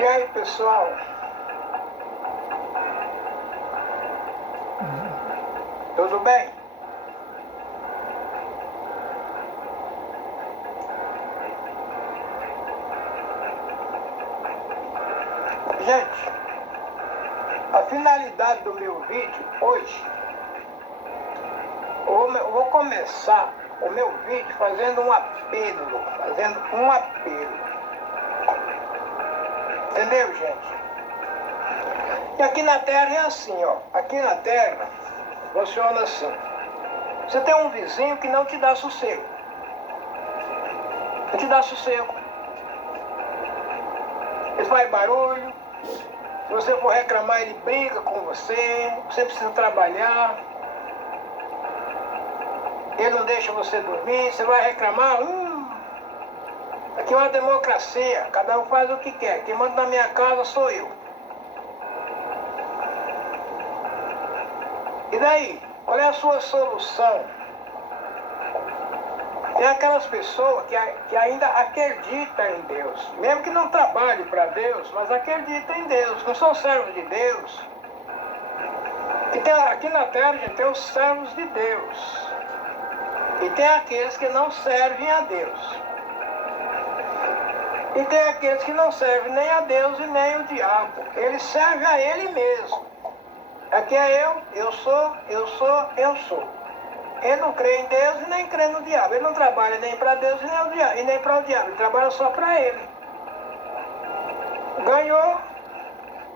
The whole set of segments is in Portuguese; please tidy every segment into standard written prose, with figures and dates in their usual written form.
E aí, pessoal? Tudo bem? Gente, a finalidade do meu vídeo hoje, eu vou começar o meu vídeo fazendo um apelo, Entendeu, gente? E aqui na Terra é assim, ó. Aqui na Terra funciona assim. Você tem um vizinho que não te dá sossego. Não te dá sossego. Ele faz barulho. Se você for reclamar, ele briga com você. Você precisa trabalhar. Ele não deixa você dormir. Você vai reclamar. Aqui é uma democracia. Cada um faz o que quer. Quem manda na minha casa sou eu. E daí? Qual é a sua solução? Tem aquelas pessoas que ainda acreditam em Deus, mesmo que não trabalhem para Deus, mas acreditam em Deus, não são servos de Deus. E aqui na Terra, gente, tem os servos de Deus. E tem aqueles que não servem a Deus. E tem aqueles que não servem nem a Deus e nem o diabo. Ele serve a ele mesmo. Aqui é eu sou. Ele não crê em Deus e nem crê no diabo. Ele não trabalha nem para Deus e nem para o diabo. Ele trabalha só para ele. Ganhou,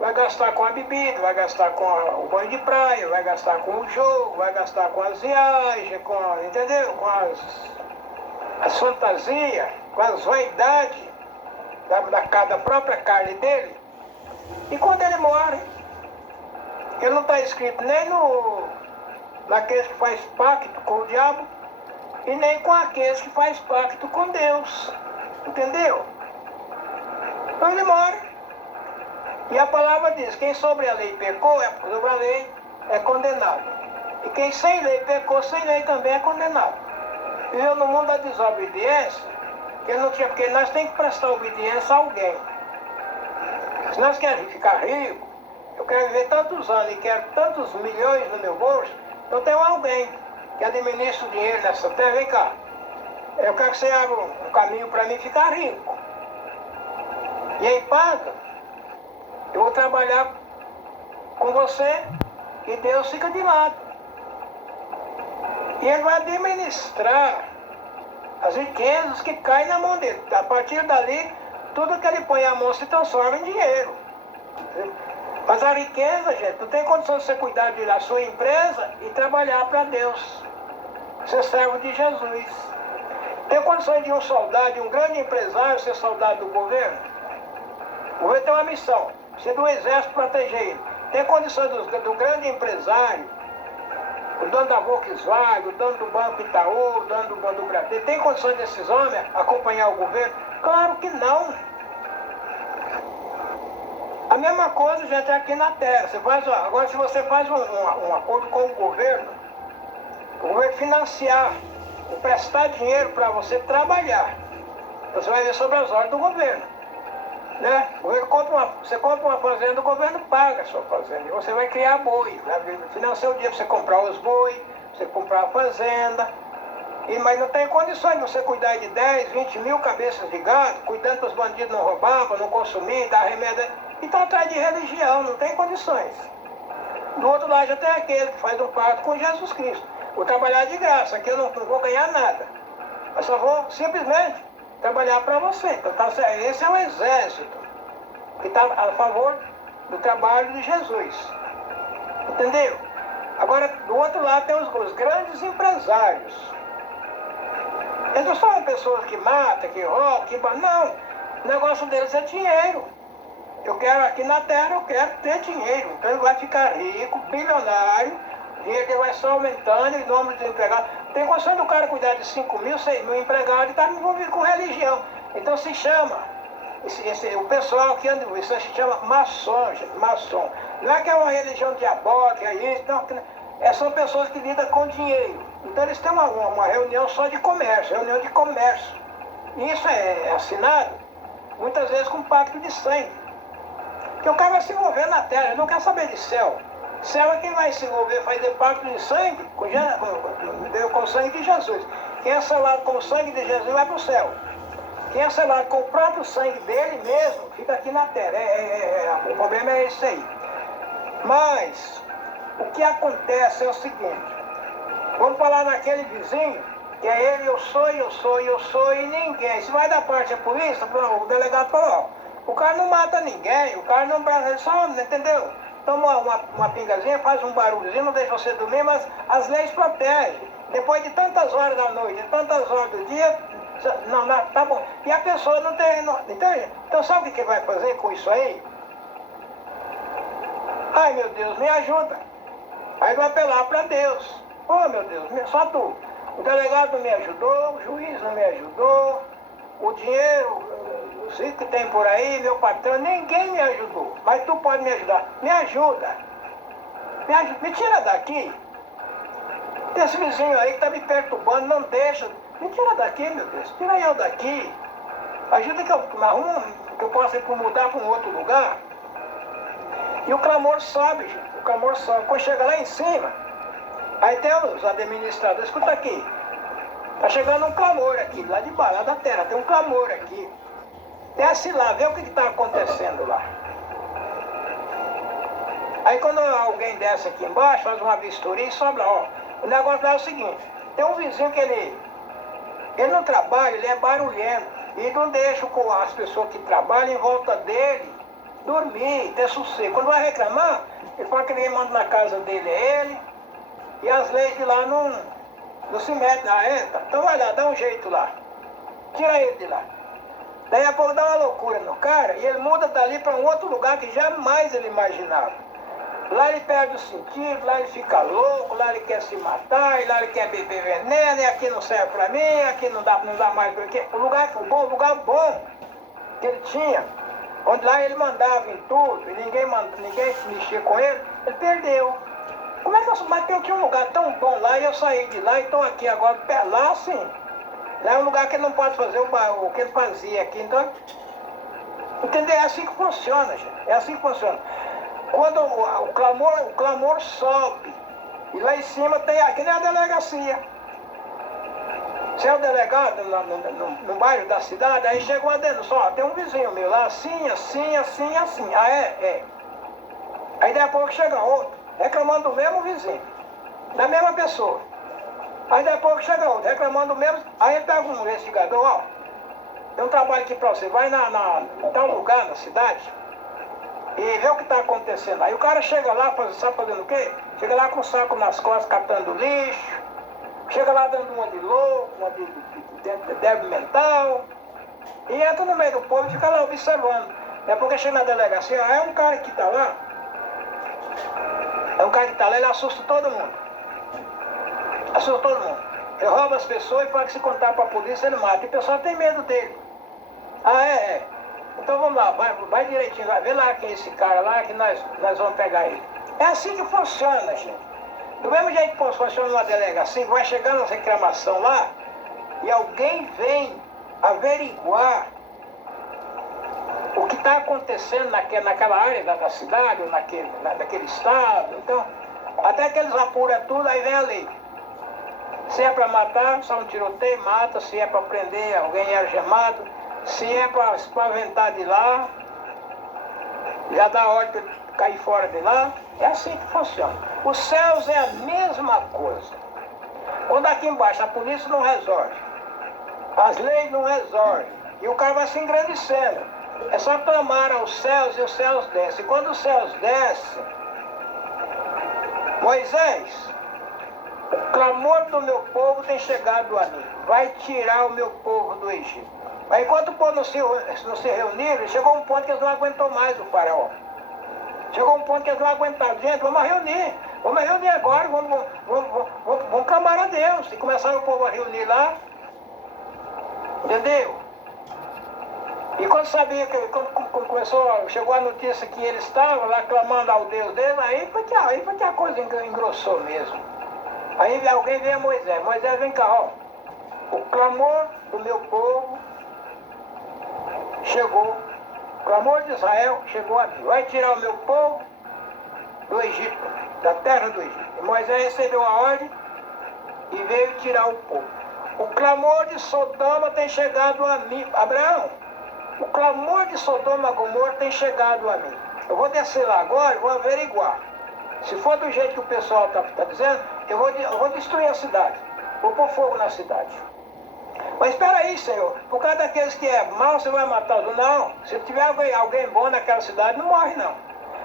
vai gastar com a bebida, vai gastar com o banho de praia, vai gastar com o jogo, vai gastar com as viagens, entendeu? Com as fantasias, com as vaidades da própria carne dele. E quando ele morre, ele não está escrito nem naqueles que faz pacto com o diabo e nem com aqueles que faz pacto com Deus. Entendeu? Então ele morre. E a palavra diz, quem sobre a lei pecou, sobre a lei é condenado. E quem sem lei pecou, sem lei também é condenado. Viveu no mundo da desobediência, porque nós temos que prestar obediência a alguém. Se nós queremos ficar ricos, eu quero viver tantos anos e quero tantos milhões no meu bolso, então tem alguém que administra o dinheiro nessa terra. Vem cá, eu quero que você abra um caminho para mim ficar rico. E em paga, eu vou trabalhar com você e Deus fica de lado. E ele vai administrar as riquezas que caem na mão dele. A partir dali, tudo que ele põe a mão se transforma em dinheiro. Mas a riqueza, gente, não tem condição de você cuidar da sua empresa e trabalhar para Deus. Ser servo de Jesus. Tem condições de um soldado, de um grande empresário, ser soldado do governo? O governo tem uma missão, ser do exército proteger ele. Tem condições do grande empresário, o dono da Volkswagen, o dono do Banco Itaú, o dono do Banco do Bradesco, tem condições desses homens acompanhar o governo? Claro que não. A mesma coisa, gente, é aqui na Terra. Agora, se você faz um acordo com o governo financiar, emprestar dinheiro para você trabalhar, você vai ver sobre as ordens do governo. Né? Você compra uma fazenda, o governo paga a sua fazenda. E você vai criar boi. Financia o dia para você comprar os boi, você comprar a fazenda. Mas não tem condições de você cuidar de 10, 20 mil cabeças de gado, cuidando para os bandidos não roubar, para não consumir, dar remédio. Então atrás de religião, não tem condições. Do outro lado já tem aquele que faz um pacto com Jesus Cristo. Vou trabalhar de graça, aqui eu não vou ganhar nada. Eu só vou simplesmente trabalhar para você. Então, esse é o exército que está a favor do trabalho de Jesus. Entendeu? Agora, do outro lado tem os grandes empresários. Eles não são pessoas que matam, que roubam, não. O negócio deles é dinheiro. Eu quero aqui na Terra, eu quero ter dinheiro. Então ele vai ficar rico, bilionário, o dinheiro dele vai só aumentando, em nome dos empregados. Tem condição do cara cuidar de 5 mil, 6 mil empregados e está envolvido com religião. Então se chama, o pessoal que anda, isso se chama maçom, gente, maçom. Não é que é uma religião diabólica, é isso, não. São pessoas que lidam com dinheiro. Então eles têm uma reunião só de comércio, reunião de comércio. E isso é assinado, muitas vezes com pacto de sangue. Porque o cara vai se envolver na terra, ele não quer saber de céu. Céu é quem vai se envolver, fazer pacto de sangue com o sangue de Jesus. Quem é selado com o sangue de Jesus vai para o céu. Quem é selado com o próprio sangue dele mesmo fica aqui na terra. O problema é esse aí. Mas o que acontece é o seguinte. Vamos falar naquele vizinho, que é ele, eu sou e ninguém. Se vai da parte da polícia, o delegado falou, ó, o cara não mata ninguém, o cara não brasileiro só, entendeu? Toma uma pingazinha, faz um barulhozinho, não deixa você dormir, mas as leis protegem. Depois de tantas horas da noite, de tantas horas do dia, não, tá bom. E a pessoa não tem. Não, entende? Então sabe o que vai fazer com isso aí? Ai meu Deus, me ajuda. Aí vai apelar para Deus. Oh meu Deus, só tu. O delegado não me ajudou, o juiz não me ajudou, o dinheiro, os ricos que tem por aí, meu patrão, ninguém me ajudou. Mas tu pode me ajudar. Me ajuda. Me tira daqui. Esse vizinho aí que tá me perturbando, não deixa. Me tira daqui, meu Deus. Tira eu daqui. Ajuda que eu arrumo, que eu possa mudar para um outro lugar. E o clamor sobe, gente. O clamor sobe. Quando chega lá em cima, aí tem os administradores. Escuta aqui. Tá chegando um clamor aqui, lá de baixo, lá da terra. Tem um clamor aqui. Desce lá, vê o que está acontecendo lá. Aí quando alguém desce aqui embaixo, faz uma vistoria e sobe lá, ó. O negócio lá é o seguinte, tem um vizinho que ele não trabalha, ele é barulhento. E não deixa as pessoas que trabalham em volta dele dormir, ter sossego. Quando vai reclamar, ele fala que ninguém manda na casa dele, é ele. E as leis de lá não se metem. Então vai lá, dá um jeito lá. Tira ele de lá. Daí a pouco dá uma loucura no cara e ele muda dali para um outro lugar que jamais ele imaginava. Lá ele perde o sentido, lá ele fica louco, lá ele quer se matar, e lá ele quer beber veneno, e aqui não serve para mim, aqui não dá mais para quê. O lugar bom que ele tinha, onde lá ele mandava em tudo, e ninguém mexia com ele perdeu. Como é que eu tinha um lugar tão bom lá e eu saí de lá e estou aqui agora, lá sim. Lá é um lugar que ele não pode fazer o que ele fazia aqui, então, entendeu? É assim que funciona, gente, é assim que funciona. Quando o clamor sobe, e lá em cima tem aqui nem a delegacia. Você é o delegado no bairro da cidade, aí chegou a denúncia, só tem um vizinho meu lá, assim. Ah, é. Aí daqui a pouco chega outro, reclamando do mesmo vizinho, da mesma pessoa. Aí daqui a pouco chega outro, reclamando do mesmo, aí ele pega um investigador, ó, tem um trabalho aqui pra você, vai em tal lugar na cidade, e vê o que está acontecendo. Aí o cara chega lá, sabe fazendo o quê? Chega lá com o saco nas costas, catando lixo, chega lá dando uma de louco, uma de débil mental, e entra no meio do povo e fica lá observando. É porque chega na delegacia, é um cara que está lá, ele assusta todo mundo. Ele rouba as pessoas e fala que se contar para a polícia ele mata. E o pessoal tem medo dele. Ah, é. Então vamos lá, vai direitinho, vai ver lá quem é esse cara lá que nós vamos pegar ele. É assim que funciona, gente. Do mesmo jeito que funciona uma delegacia, vai chegando as reclamação lá e alguém vem averiguar o que está acontecendo naquela área da cidade, ou naquele estado. Então, até que eles apuram tudo, aí vem a lei. Se é para matar, só um tiroteio, mata. Se é para prender, alguém é algemado. Se é para aventar de lá, já dá ordem para cair fora de lá. É assim que funciona. Os céus é a mesma coisa. Quando aqui embaixo a polícia não resolve, as leis não resolvem, e o cara vai se engrandecendo. É só clamar aos céus e os céus descem. E quando os céus descem, Moisés, o clamor do meu povo tem chegado a mim. Vai tirar o meu povo do Egito. Mas enquanto o povo não se reuniram, chegou um ponto que eles não aguentou mais o faraó. Chegou um ponto que eles não aguentaram. Gente, vamos reunir agora, vamos clamar a Deus. E começaram o povo a reunir lá. Entendeu? E quando sabia quando chegou a notícia que eles estavam lá clamando ao Deus deles, aí foi que a coisa engrossou mesmo. Aí alguém veio a Moisés. Moisés, vem cá, ó. O clamor do meu povo chegou O clamor de Israel chegou a mim. Vai tirar o meu povo do Egito, da terra do Egito. E Moisés recebeu a ordem e veio tirar o povo. O clamor de Sodoma tem chegado a mim. Abraão, o clamor de Sodoma e Gomorra tem chegado a mim. Eu vou descer lá agora e vou averiguar. Se for do jeito que o pessoal está dizendo, eu vou destruir a cidade. Vou pôr fogo na cidade. Mas espera aí, Senhor. Por causa daqueles que é mal, você vai matar os... Não. Se tiver alguém bom naquela cidade, não morre, não.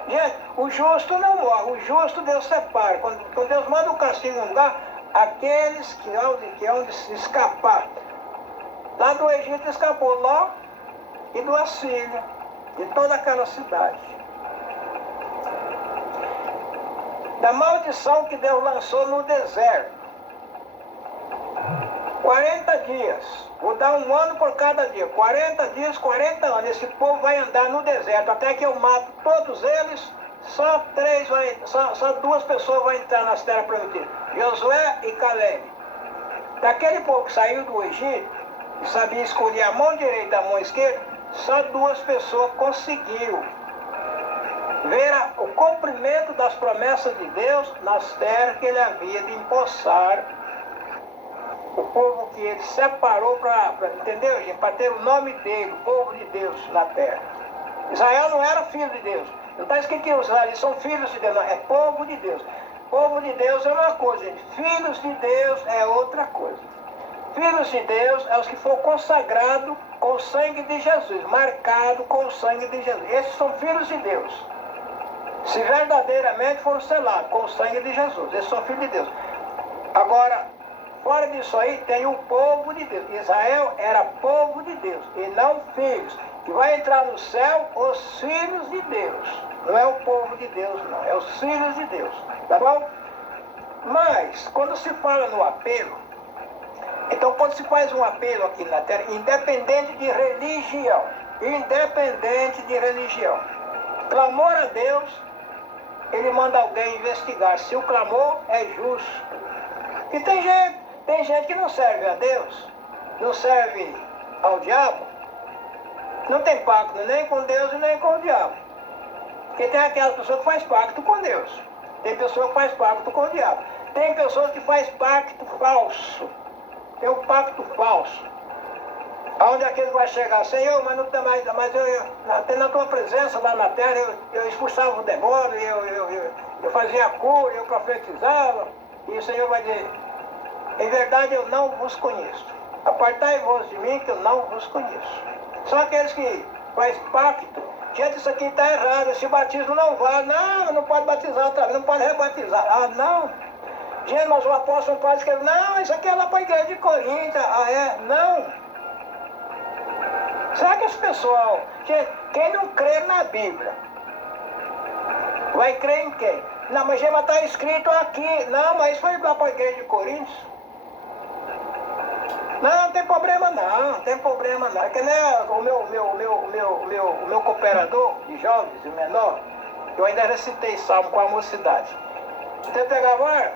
Gente, o justo não morre. O justo Deus separa. Quando Deus manda o castigo em um lugar, aqueles que hão de se escapar. Lá do Egito escapou Ló e duas filhas de toda aquela cidade. Da maldição que Deus lançou no deserto. 40 dias. Vou dar um ano por cada dia. 40 dias, 40 anos. Esse povo vai andar no deserto. Até que eu mato todos eles. Só duas pessoas vão entrar nas terras prometidas. Josué e Caleb. Daquele povo que saiu do Egito, e sabia escolher a mão direita e a mão esquerda, só duas pessoas conseguiram ver o cumprimento das promessas de Deus nas terras que ele havia de empossar. O povo que ele separou para entendeu, gente? Para ter o nome dele, o povo de Deus na terra. Israel não era filho de Deus. Não está escrito que os israelitas são filhos de Deus, não. É povo de Deus. Povo de Deus é uma coisa, gente. Filhos de Deus é outra coisa. Filhos de Deus é os que foram consagrados com o sangue de Jesus, marcados com o sangue de Jesus. Esses são filhos de Deus. Se verdadeiramente foram selados com o sangue de Jesus. Esses são filhos de Deus. Agora, fora disso aí, tem o povo de Deus. Israel era povo de Deus e não filhos. Que vai entrar no céu os filhos de Deus. Não é o povo de Deus, não. É os filhos de Deus. Tá bom? Mas, quando se fala no apelo, então quando se faz um apelo aqui na terra, independente de religião, clamor a Deus, ele manda alguém investigar se o clamor é justo. E tem gente que não serve a Deus, não serve ao diabo, não tem pacto nem com Deus e nem com o diabo. Porque tem aquelas pessoas que faz pacto com Deus, tem pessoas que faz pacto com o diabo, tem pessoas que faz pacto falso, tem um pacto falso. Aonde é que ele vai chegar? Senhor, mas não tem mais, até na tua presença lá na terra, eu expulsava o demônio, eu fazia a cura, eu profetizava, e o Senhor vai dizer, em verdade eu não vos conheço. Apartai-vos de mim que eu não vos conheço. São aqueles que fazem pacto. Gente, isso aqui está errado, esse batismo não vale. Não pode batizar outra vez, não pode rebatizar. Ah, não. Gente, mas o apóstolo Paulo escreveu, não, isso aqui é lá para a igreja de Coríntios. Ah, é? Não. Será que esse pessoal, gente, quem não crê na Bíblia, vai crer em quem? Não, mas já está escrito aqui. Não, mas isso foi lá para a igreja de Coríntios. Não tem problema não, tem problema não. É que nem o meu cooperador de jovens e menor, eu ainda recitei salmo com a mocidade. Você pegava,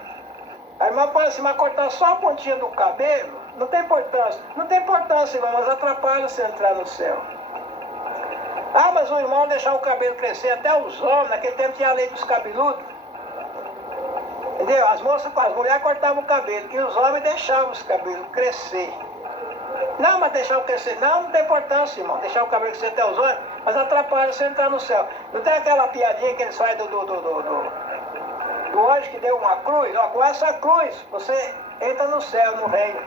a irmã fala assim, mas cortar só a pontinha do cabelo, não tem importância. Não tem importância, irmão, mas atrapalha você entrar no céu. Ah, mas o irmão deixar o cabelo crescer, até os homens, naquele tempo tinha a lei dos cabeludos. Entendeu? As mulheres cortavam o cabelo e os homens deixavam os cabelos crescer. Não, mas deixar o crescer, não tem importância, irmão. Deixar o cabelo crescer até os olhos, mas atrapalha você entrar no céu. Não tem aquela piadinha que eles fazem do anjo que deu uma cruz? Ó, com essa cruz você entra no céu, no reino.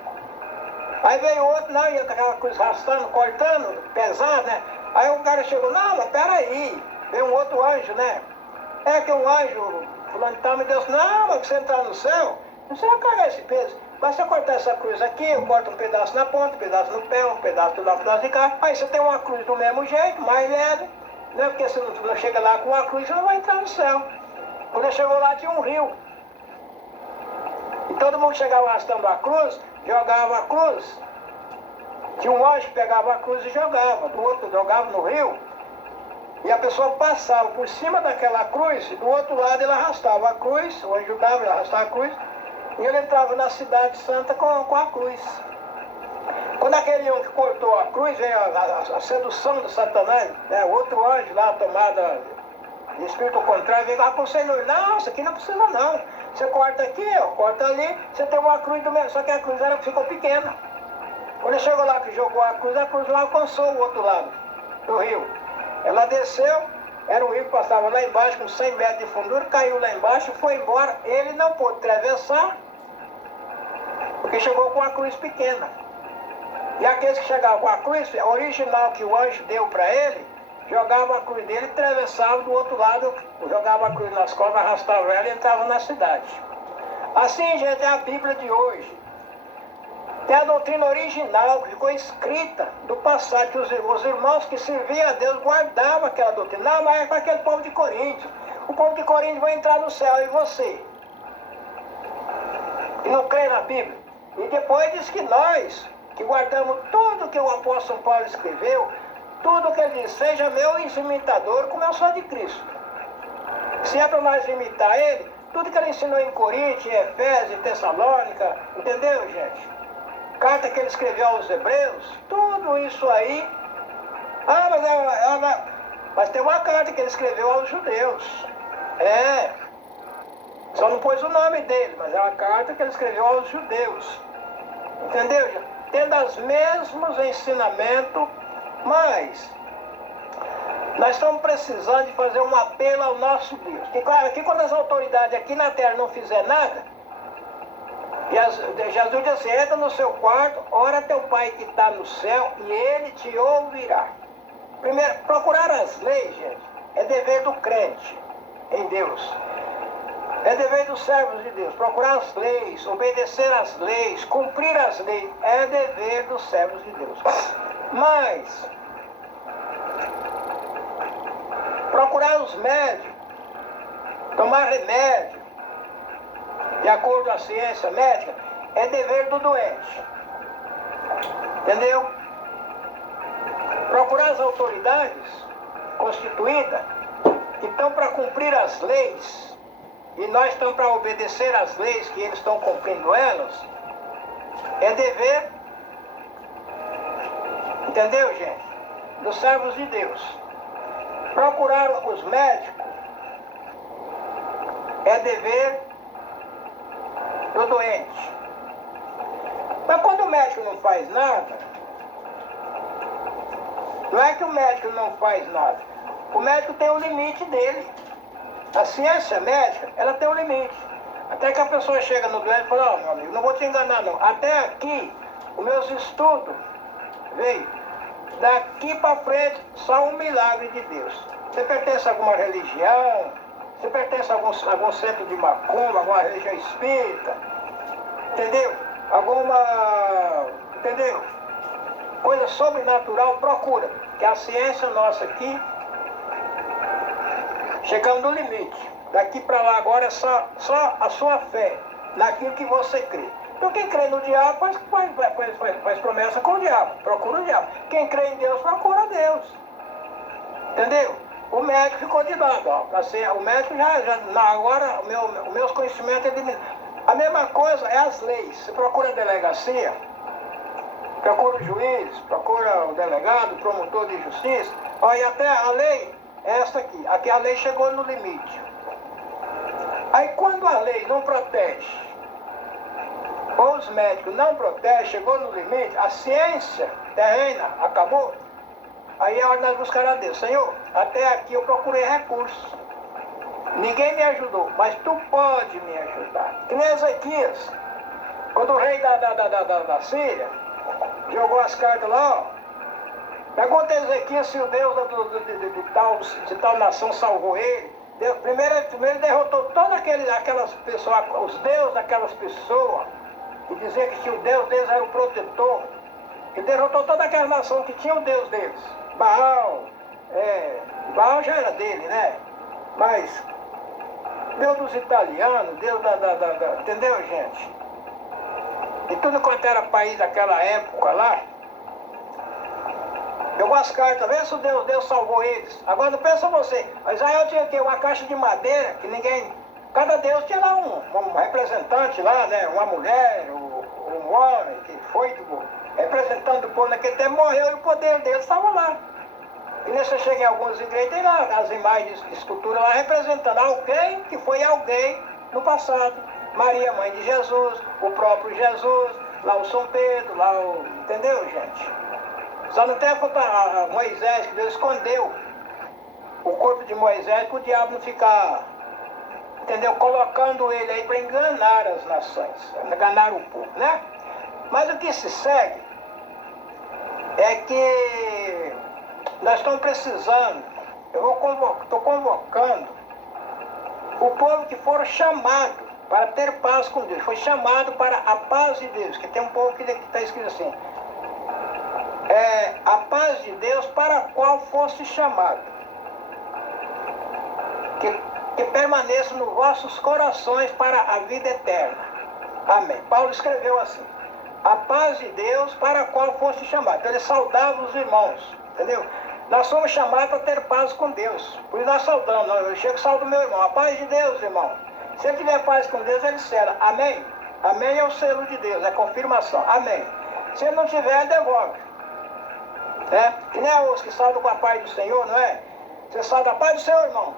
Aí veio outro, não, ia com aquela cruz arrastando, cortando, pesado, né? Aí o cara chegou, não, mas peraí, veio um outro anjo, né? É que um anjo, fulano de tal, me Deus, não, mas você entrar no céu, não precisa carregar esse peso. Basta cortar essa cruz aqui, eu corto um pedaço na ponta, um pedaço no pé, um pedaço lá, um pedaço de cá. Aí você tem uma cruz do mesmo jeito, mais leve, né? Porque se não chega lá com uma cruz, você não vai entrar no céu. Quando ele chegou lá, tinha um rio. E todo mundo chegava arrastando a cruz, jogava a cruz. Tinha um anjo que pegava a cruz e jogava, do outro jogava no rio. E a pessoa passava por cima daquela cruz, e do outro lado ele arrastava a cruz, o anjo dava, ele arrastava a cruz, e ele entrava na cidade santa com a cruz. Quando aquele um que cortou a cruz, veio a sedução do Satanás, né? O outro anjo lá, tomada de espírito contrário, veio lá para o Senhor. Não, isso aqui não precisa não. Você corta aqui, ó, corta ali, você tem uma cruz do mesmo, só que a cruz ficou pequena. Quando ele chegou lá que jogou a cruz lá alcançou o outro lado do rio. Ela desceu, era um rio que passava lá embaixo, com 100 metros de fundura, caiu lá embaixo, foi embora. Ele não pôde atravessar, porque chegou com a cruz pequena. E aqueles que chegavam com a cruz, a original que o anjo deu para ele, jogava a cruz dele, atravessava do outro lado, jogava a cruz nas costas, arrastava ela e entrava na cidade. Assim, gente, é a Bíblia de hoje. Tem a doutrina original que ficou escrita do passado, que os irmãos que serviam a Deus guardavam aquela doutrina. Não, mas é para aquele povo de Corinto. O povo de Corinto vai entrar no céu, e você? E não crê na Bíblia. E depois diz que nós, que guardamos tudo que o apóstolo Paulo escreveu, tudo que ele diz, seja meu imitador, como eu sou de Cristo. Se é para nós imitar ele, tudo que ele ensinou em Coríntios, em Efésios, em Tessalônica, entendeu, gente? Carta que ele escreveu aos Hebreus, tudo isso aí. Mas tem uma carta que ele escreveu aos judeus. Só não pôs o nome dele, mas é uma carta que ele escreveu aos judeus. Entendeu, gente? Tendo os mesmos ensinamentos, mas nós estamos precisando de fazer um apelo ao nosso Deus. Que claro, que quando as autoridades aqui na terra não fizerem nada, Jesus diz assim, entra no seu quarto, ora teu Pai que está no céu e ele te ouvirá. Primeiro, procurar as leis, gente, é dever do crente em Deus. É dever dos servos de Deus. Procurar as leis, obedecer às leis, cumprir as leis, é dever dos servos de Deus. Mas, procurar os médicos, tomar remédio, de acordo com a ciência médica, é dever do doente. Entendeu? Procurar as autoridades constituídas que estão para cumprir as leis, e nós estamos para obedecer às leis que eles estão cumprindo elas, é dever, entendeu, gente? Dos servos de Deus. Procurar os médicos é dever do doente. Mas quando o médico não faz nada, não é que o médico não faz nada. O médico tem um limite dele. A ciência médica, ela tem um limite. Até que a pessoa chega no doente e fala, ó, meu amigo, não vou te enganar não. Até aqui, os meus estudos, veio. Daqui para frente, só um milagre de Deus. Você pertence a alguma religião? Você pertence a algum centro de macumba, alguma religião espírita? Entendeu? Entendeu? Coisa sobrenatural, procura. Que a ciência nossa aqui, chegamos no limite. Daqui para lá agora é só a sua fé, naquilo que você crê. Então quem crê no diabo faz promessa com o diabo, procura o diabo. Quem crê em Deus, procura Deus. Entendeu? O médico ficou de lado, ó. O médico agora, os meus conhecimentos, a mesma coisa é as leis. Você procura a delegacia, procura o juiz, procura o delegado, o promotor de justiça. Ó, e até a lei é essa aqui. Aqui a lei chegou no limite. Aí quando a lei não protege, ou os médicos não protegem, chegou no limite, a ciência terrena acabou, aí é hora de nós buscar a Deus. Senhor, até aqui eu procurei recursos. Ninguém me ajudou, mas tu pode me ajudar. Que nem Ezequias, quando o rei da Síria jogou as cartas lá, ó, pergunta a Ezequias se o Deus de tal nação salvou ele. Primeiro ele derrotou todas aquelas pessoas, os deuses daquelas pessoas, e dizia que o Deus deles era o protetor. Ele derrotou toda aquela nação que tinha o Deus deles. Baal já era dele, né? Mas Deus dos italianos, Deus entendeu, gente? E tudo quanto era país daquela época lá, jogou as cartas, vê se o Deus salvou eles. Agora não pensa você, Israel tinha o quê? Uma caixa de madeira, que ninguém... Cada Deus tinha lá um representante lá, né? Uma mulher, um homem, que foi, representando o povo naquele tempo, morreu e o poder dele estava lá. E nesse você chega em algumas igrejas, tem lá as imagens de escultura lá representando alguém que foi alguém no passado. Maria, mãe de Jesus, o próprio Jesus, lá o São Pedro, lá o... Entendeu, gente? Só não tem a Moisés, que Deus escondeu o corpo de Moisés para o diabo não ficar, entendeu? Colocando ele aí para enganar as nações, enganar o povo, né? Mas o que se segue é que nós estamos precisando, estou convocando o povo que foram chamados para ter paz com Deus, foi chamado para a paz de Deus, que tem um povo que está escrito assim, a paz de Deus para a qual fosse chamado, que permaneça nos vossos corações para a vida eterna. Amém. Paulo escreveu assim, a paz de Deus para a qual fosse chamado. Então ele saudava os irmãos, entendeu? Nós somos chamados para ter paz com Deus. Por isso nós saudamos. Eu chego e saldo meu irmão. A paz de Deus, irmão. Se ele tiver paz com Deus, ele sela. Amém? Amém é o selo de Deus, é a confirmação. Amém. Se ele não tiver, devolve. Que nem os que saudam com a paz do Senhor, não é? Você salda a paz do Senhor, irmão.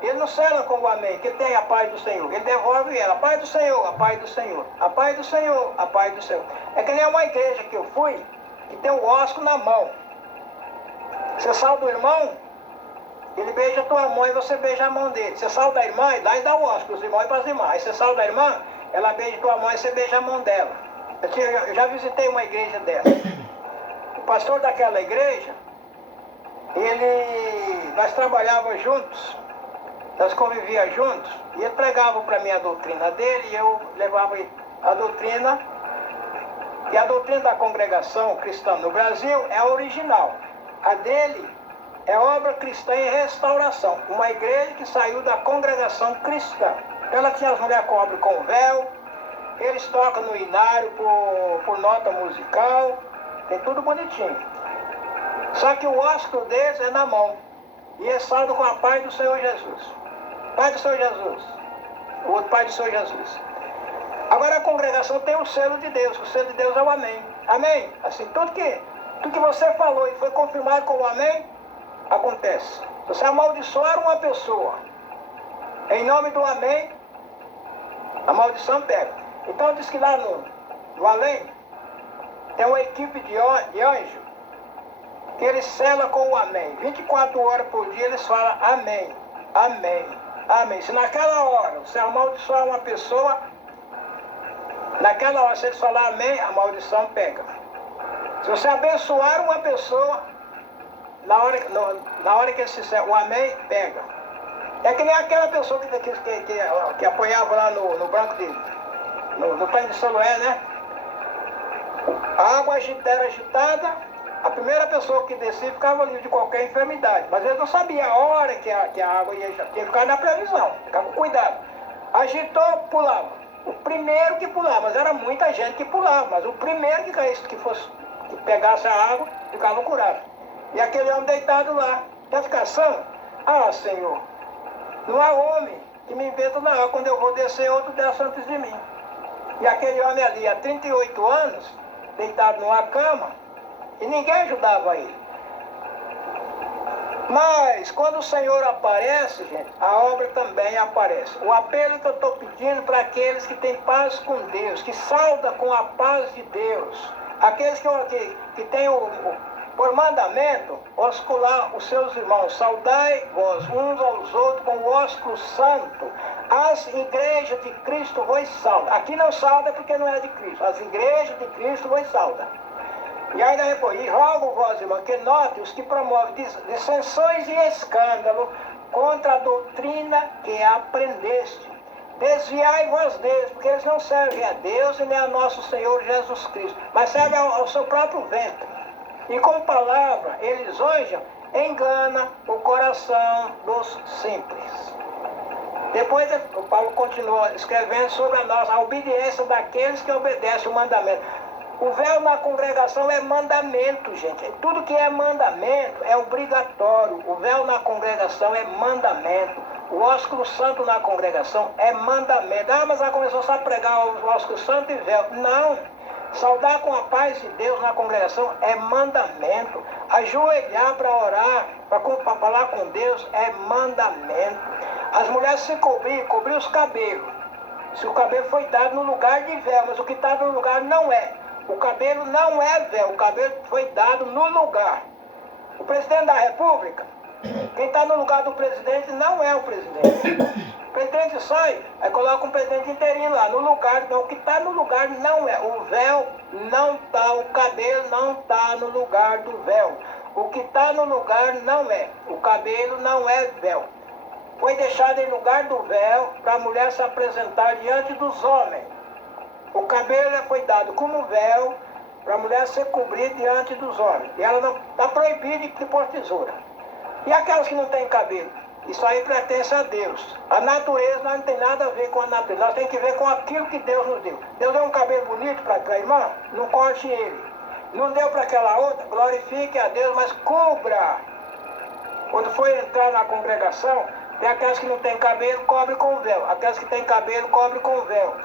Ele não sela com o amém, que tem a paz do Senhor. Ele devolve ela. A paz do Senhor, a paz do Senhor. A paz do Senhor, a paz do Senhor. É que nem uma igreja que eu fui, que tem um ósculo na mão. Você salda o irmão, ele beija a tua mão e você beija a mão dele. Você salda a irmã, e dá o ósculo para os irmãos e para as irmãs. Aí você salda a irmã, ela beija a tua mão e você beija a mão dela. Eu já visitei uma igreja dessa. O pastor daquela igreja, nós trabalhávamos juntos, nós convivíamos juntos, e ele pregava para mim a doutrina dele, e eu levava a doutrina, e a doutrina da congregação cristã no Brasil é a original. A dele é obra cristã em restauração, uma igreja que saiu da congregação cristã. Ela tinha as mulheres cobrem com véu, eles tocam no inário por nota musical, tem tudo bonitinho. Só que o ósculo deles é na mão, e é saldo com a paz do Senhor Jesus. Pai do Senhor Jesus, o outro Pai do Senhor Jesus. Agora a congregação tem o selo de Deus, o selo de Deus é o amém. Amém? Assim, tudo que você falou e foi confirmado com o amém, acontece. Se você amaldiçoar uma pessoa, em nome do amém, a maldição pega. Então diz que lá no além, tem uma equipe de anjo, que eles selam com o amém. 24 horas por dia eles falam amém, amém, amém. Se naquela hora você amaldiçoar uma pessoa, naquela hora se eles falar amém, a maldição pega. Se você abençoar uma pessoa, na hora que eles disser o amém, pega. É que nem aquela pessoa que apoiava lá no banco no plano de Saloé, né? A água era agitada, a primeira pessoa que descia ficava livre de qualquer enfermidade. Mas eles não sabiam a hora que a água ia, tinha que ficar na previsão, ficar com cuidado. Agitou, pulava. O primeiro que pulava, mas era muita gente que pulava, mas o primeiro que caísse, que pegasse a água, ficava curado. E aquele homem deitado lá, quer ficar sã? Ah, Senhor, não há homem que me inventa na água, quando eu vou descer, outro desce antes de mim. E aquele homem ali, há 38 anos, deitado numa cama, e ninguém ajudava ele. Mas, quando o Senhor aparece, gente, a obra também aparece. O apelo que eu estou pedindo para aqueles que têm paz com Deus, que saudam com a paz de Deus, aqueles que têm por mandamento, oscular os seus irmãos, saudai vós uns aos outros com o ósculo santo. As igrejas de Cristo vos saudam. Aqui não salda porque não é de Cristo. As igrejas de Cristo vos saudam. E ainda depois, e rogo vós, irmão, que note os que promovem dissensões e escândalo contra a doutrina que aprendeste. Desviai-vos deles, porque eles não servem a Deus e nem a nosso Senhor Jesus Cristo, mas servem ao seu próprio ventre. E com palavra, eles hoje enganam o coração dos simples. Depois o Paulo continua escrevendo sobre a obediência daqueles que obedecem o mandamento. O véu na congregação é mandamento, gente. Tudo que é mandamento é obrigatório. O véu na congregação é mandamento. O ósculo santo na congregação é mandamento. Ah, mas a congregação sabe pregar o ósculo santo e véu. Não. Saudar com a paz de Deus na congregação é mandamento. Ajoelhar para orar, para falar com Deus é mandamento. As mulheres se cobrir os cabelos. Se o cabelo foi dado no lugar de véu, mas o que está no lugar não é. O cabelo não é véu, o cabelo foi dado no lugar. O presidente da República, quem está no lugar do presidente não é o presidente. O presidente sai, aí coloca um presidente interino lá, no lugar, não, o que está no lugar não é. O véu não está, o cabelo não está no lugar do véu. O que está no lugar não é. O cabelo não é véu. Foi deixado em lugar do véu para a mulher se apresentar diante dos homens. O cabelo foi dado como véu para a mulher se cobrir diante dos homens. E ela não está proibida de pôr tesoura. E aquelas que não têm cabelo? Isso aí pertence a Deus. A natureza não tem nada a ver com a natureza. Nós temos que ver com aquilo que Deus nos deu. Deus deu um cabelo bonito para a irmã? Não corte ele. Não deu para aquela outra? Glorifique a Deus, mas cubra. Quando for entrar na congregação, tem aquelas que não têm cabelo, cobre com véu. Aquelas que têm cabelo, cobre com véu.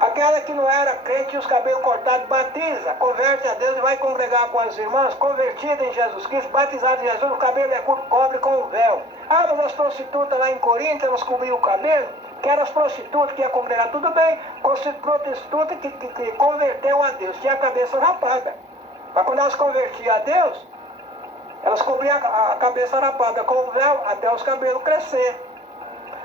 Aquela que não era crente e os cabelos cortados, batiza, converte a Deus e vai congregar com as irmãs, convertida em Jesus Cristo, batizada em Jesus, o cabelo é curto, cobre com o véu. Ah, mas as prostitutas lá em Corinto, elas cobriam o cabelo, que eram as prostitutas que iam congregar, tudo bem, prostituta que converteu a Deus, tinha a cabeça rapada. Mas quando elas convertiam a Deus, elas cobriam a cabeça rapada com o véu até os cabelos crescer.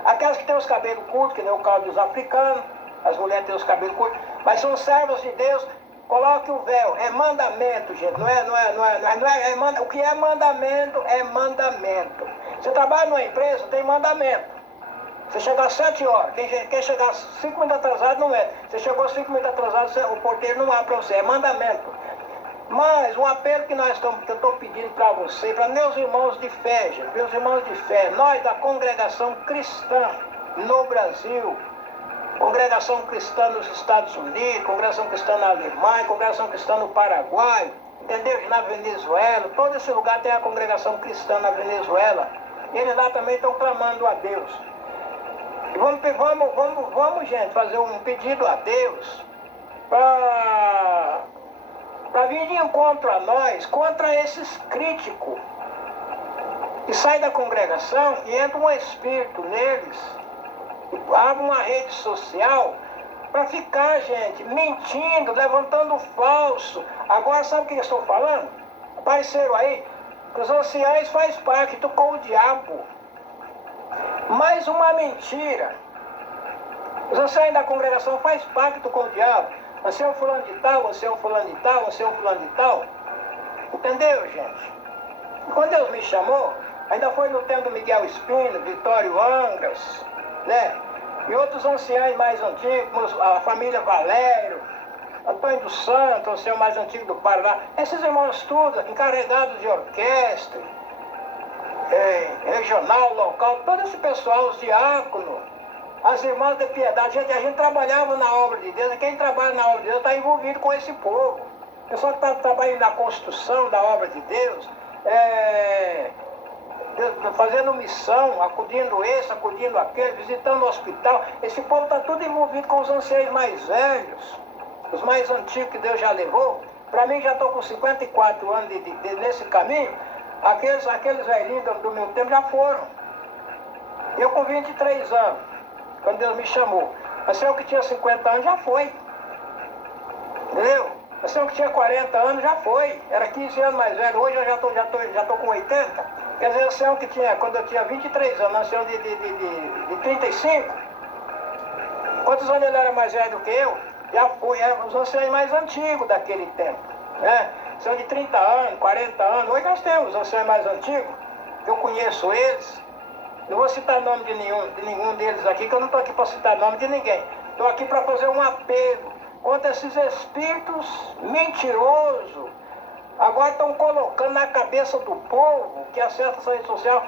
Aquelas que têm os cabelos curtos, que nem o caso dos africanos, as mulheres têm os cabelos curtos, mas são servos de Deus, coloque o véu, é mandamento, gente, o que é mandamento é mandamento. Você trabalha numa empresa, tem mandamento. Você chegar às 7 horas, quem chegar 5 minutos atrasado não é. Você chegou 5 minutos atrasado, o porteiro não abre para você, é mandamento. Mas um apelo que eu estou pedindo para você, para meus irmãos de fé, gente, meus irmãos de fé, nós da congregação cristã no Brasil, congregação cristã nos Estados Unidos, congregação cristã na Alemanha, congregação cristã no Paraguai, entendeu? Na Venezuela, todo esse lugar tem a congregação cristã na Venezuela. Eles lá também estão clamando a Deus. E vamos, gente, fazer um pedido a Deus para vir de encontro a nós contra esses críticos. E sai da congregação e entra um espírito neles. Abre uma rede social para ficar, gente, mentindo, levantando falso. Agora, sabe o que eu estou falando? Apareceram aí que os anciães fazem pacto com o diabo. Mais uma mentira. Os anciães da congregação fazem pacto com o diabo. Você é um fulano de tal, você é um fulano de tal, você é um fulano de tal. Entendeu, gente? E quando Deus me chamou, ainda foi no tempo do Miguel Espino, Vitório Angras, né? E outros anciães mais antigos, a família Valério, Antônio dos Santos, o senhor mais antigo do Paraná. Esses irmãos todos, encarregados de orquestra, regional, local, todo esse pessoal, os diáconos, as irmãs de piedade. Gente, a gente trabalhava na obra de Deus, e quem trabalha na obra de Deus está envolvido com esse povo. O pessoal que está trabalhando na construção da obra de Deus, fazendo missão, acudindo esse, acudindo aquele, visitando o hospital. Esse povo está tudo envolvido com os anciãos mais velhos, os mais antigos que Deus já levou. Para mim, já estou com 54 anos nesse caminho. Aqueles velhinhos do meu tempo já foram. Eu com 23 anos, quando Deus me chamou. Mas eu que tinha 50 anos já foi. Entendeu? Mas eu que tinha 40 anos já foi. Era 15 anos mais velho. Hoje eu já tô com 80. Quer dizer, o senhor que tinha, quando eu tinha 23 anos, nasceu de 35. Quantos anos ele era mais velho do que eu? Já foi, eram os anciãos mais antigos daquele tempo, né? São de 30 anos, 40 anos. Hoje nós temos os anciãos mais antigos, eu conheço eles. Não vou citar nome de nenhum deles aqui, que eu não estou aqui para citar nome de ninguém. Estou aqui para fazer um apelo contra esses espíritos mentirosos. Agora estão colocando na cabeça do povo que acessa essa rede social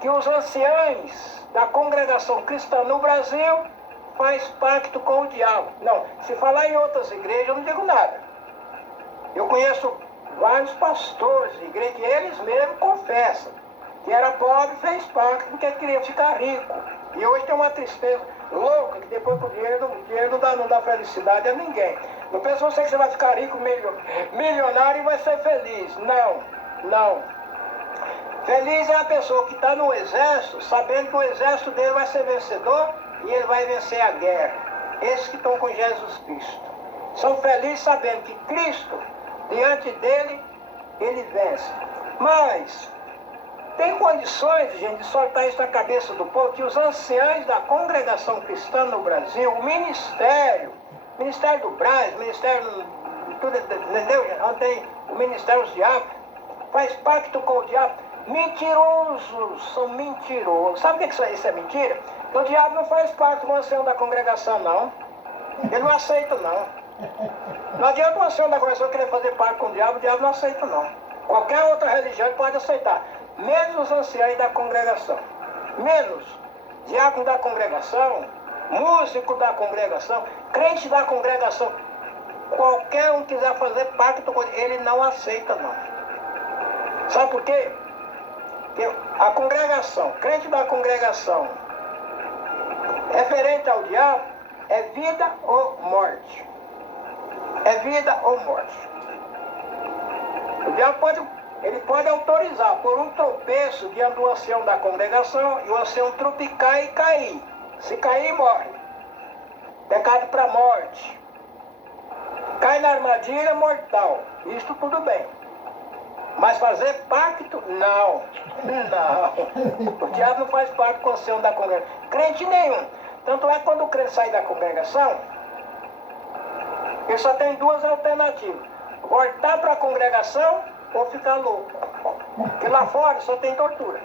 que os anciãos da congregação cristã no Brasil faz pacto com o diabo. Não, se falar em outras igrejas eu não digo nada. Eu conheço vários pastores de igreja que eles mesmos confessam que era pobre e fez pacto porque queria ficar rico. E hoje tem uma tristeza louca que depois que o dinheiro não dá felicidade a ninguém. Não pensa você que você vai ficar rico, milionário e vai ser feliz. Não, não. Feliz é a pessoa que está no exército, sabendo que o exército dele vai ser vencedor e ele vai vencer a guerra. Esses que estão com Jesus Cristo. São felizes sabendo que Cristo, diante dele, ele vence. Mas tem condições, gente, de soltar isso na cabeça do povo, que os anciãos da congregação cristã no Brasil, o Ministério do Brás, Ministério de tudo, entendeu? Onde tem o Ministério dos Diabos, faz pacto com o diabo. Mentirosos, são mentirosos. Sabe o que isso é mentira? O diabo não faz pacto com o ancião da congregação, não. Ele não aceita, não. Não adianta o ancião da congregação querer fazer pacto com o diabo não aceita, não. Qualquer outra religião ele pode aceitar. Menos os anciãos da congregação. Menos diácono da congregação, músico da congregação, crente da congregação. Qualquer um quiser fazer pacto com ele, não aceita, não. Sabe por quê? Porque a congregação, crente da congregação, referente ao diabo, é vida ou morte. É vida ou morte. O diabo pode autorizar por um tropeço diante do ancião da congregação e o ancião tropicar e cair. Se cair, morre. Pecado para morte. Cai na armadilha mortal. Isto tudo bem. Mas fazer pacto? Não. Não. O diabo não faz pacto com o ancião da congregação. Crente nenhum. Tanto é que quando o crente sai da congregação, ele só tem duas alternativas. Voltar para a congregação ou ficar louco. Porque lá fora só tem tortura.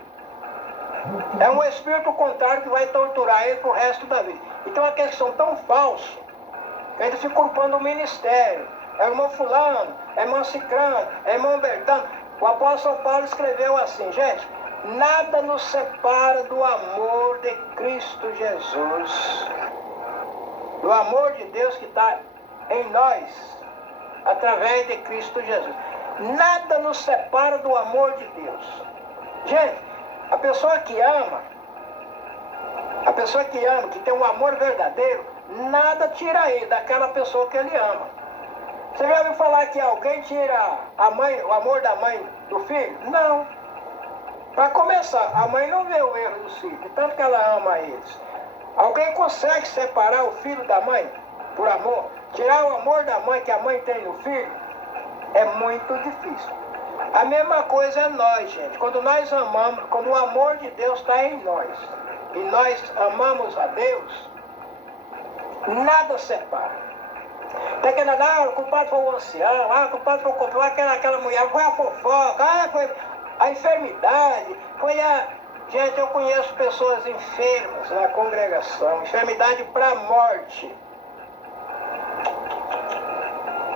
É um espírito contrário que vai torturar ele pro resto da vida. Então aqueles que são tão falsos, que ainda ficam culpando o ministério. É o irmão fulano, é irmão cicrano, é irmão bertano. O apóstolo Paulo escreveu assim, gente, nada nos separa do amor de Cristo Jesus. Do amor de Deus que está em nós, através de Cristo Jesus. Nada nos separa do amor de Deus. Gente, a pessoa que ama, que tem um amor verdadeiro, nada tira ele daquela pessoa que ele ama. Você já ouviu falar que alguém tira o amor da mãe do filho? Não. Para começar, a mãe não vê o erro dos filhos, de tanto que ela ama eles. Alguém consegue separar o filho da mãe por amor? Tirar o amor da mãe que a mãe tem no filho? É muito difícil. A mesma coisa é nós, gente. Quando nós amamos, quando o amor de Deus está em nós, e nós amamos a Deus, nada separa. Tem que o culpado foi o ancião, o culpado foi o culpado, aquela mulher, foi a fofoca, foi a enfermidade, foi a... Gente, eu conheço pessoas enfermas na congregação, enfermidade para a morte.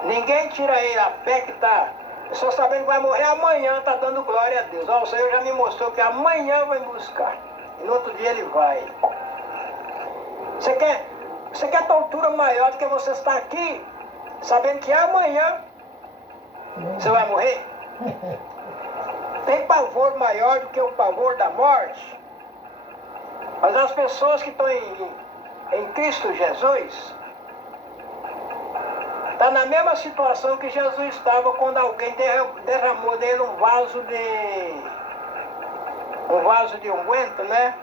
Ninguém tira ele a fé que está, só sabendo que vai morrer amanhã, está dando glória a Deus. O Senhor já me mostrou que amanhã vai me buscar, e no outro dia ele vai. Você quer tortura maior do que você estar aqui, sabendo que amanhã você vai morrer? Tem pavor maior do que o pavor da morte? Mas as pessoas que estão em Cristo Jesus, está na mesma situação que Jesus estava quando alguém derramou dele um vaso de unguento, né?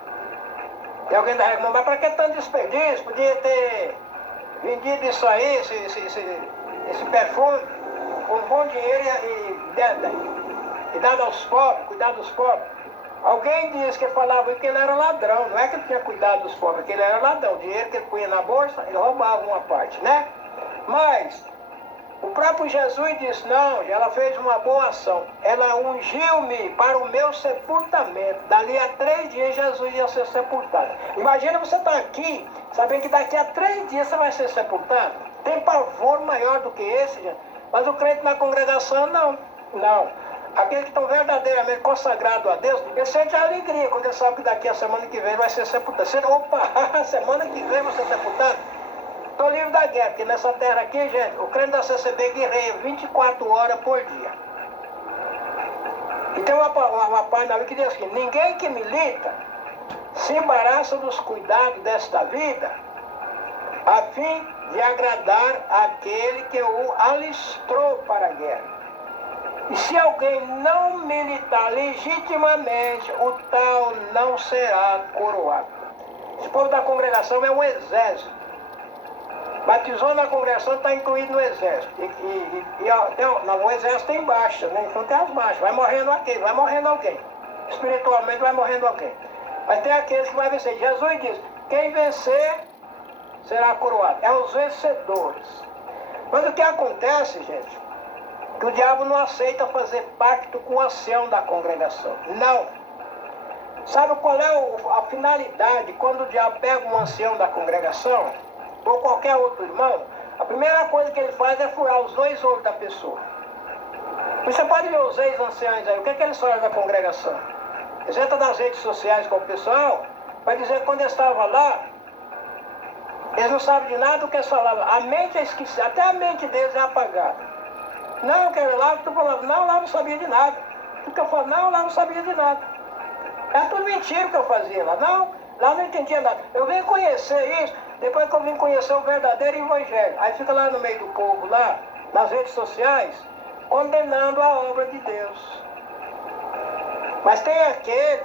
E alguém derramou, mas para que tanto desperdício? Podia ter vendido isso aí, esse perfume, com um bom dinheiro e dado aos pobres, cuidado dos pobres. Alguém disse que ele falava que ele era ladrão, não é que ele tinha cuidado dos pobres, que ele era ladrão. O dinheiro que ele punha na bolsa, ele roubava uma parte, né? Mas o próprio Jesus disse, não, ela fez uma boa ação. Ela ungiu-me para o meu sepultamento. Dali a 3 dias Jesus ia ser sepultado. Imagina você estar aqui, sabendo que daqui a 3 dias você vai ser sepultado. Tem pavor maior do que esse, gente. Mas o crente na congregação, não. Aqueles que estão verdadeiramente consagrados a Deus, ele sente alegria quando ele sabe que daqui a semana que vem vai ser sepultado. Opa, semana que vem vai ser sepultado. Estou livre da guerra, porque nessa terra aqui, gente, o crente da CCB guerreia 24 horas por dia. E tem uma página na Bíblia que diz assim, ninguém que milita se embaraça dos cuidados desta vida, a fim de agradar aquele que o alistou para a guerra. E se alguém não militar legitimamente, o tal não será coroado. Esse povo da congregação é um exército. Batizou na congregação, está incluído no exército. O exército tem baixas, né? Então tem as baixas. Vai morrendo aquele, vai morrendo alguém. Espiritualmente vai morrendo alguém. Mas tem aqueles que vai vencer. Jesus diz, quem vencer será coroado. É os vencedores. Mas o que acontece, gente, que o diabo não aceita fazer pacto com o ancião da congregação. Não. Sabe qual é a finalidade quando o diabo pega um ancião da congregação, ou qualquer outro irmão? A primeira coisa que ele faz é furar os dois olhos da pessoa. Você pode ver os ex-anciãos aí, o que eles falam da congregação? Eles entram nas redes sociais com o pessoal para dizer que quando eles estavam lá, eles não sabem de nada do que eles falavam. A mente é esquecida, até a mente deles é apagada. Não, eu quero lá, tu falava, não, lá não sabia de nada. O que eu falo, não, lá não sabia de nada. É tudo mentira que eu fazia lá. Não, lá não entendia nada. Eu vim conhecer isso, depois que eu vim conhecer o verdadeiro evangelho. Aí fica lá no meio do povo, lá, nas redes sociais, condenando a obra de Deus. Mas tem aquele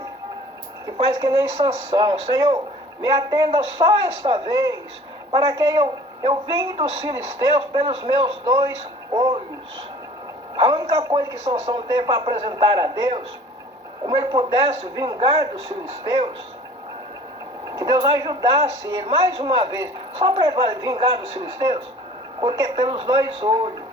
que faz que nem Sansão. Senhor, me atenda só esta vez, para que eu vim dos filisteus pelos meus dois olhos. A única coisa que Sansão teve para apresentar a Deus, como ele pudesse vingar dos filisteus, que Deus ajudasse ele mais uma vez, só para ele vingar dos filisteus, porque pelos dois olhos.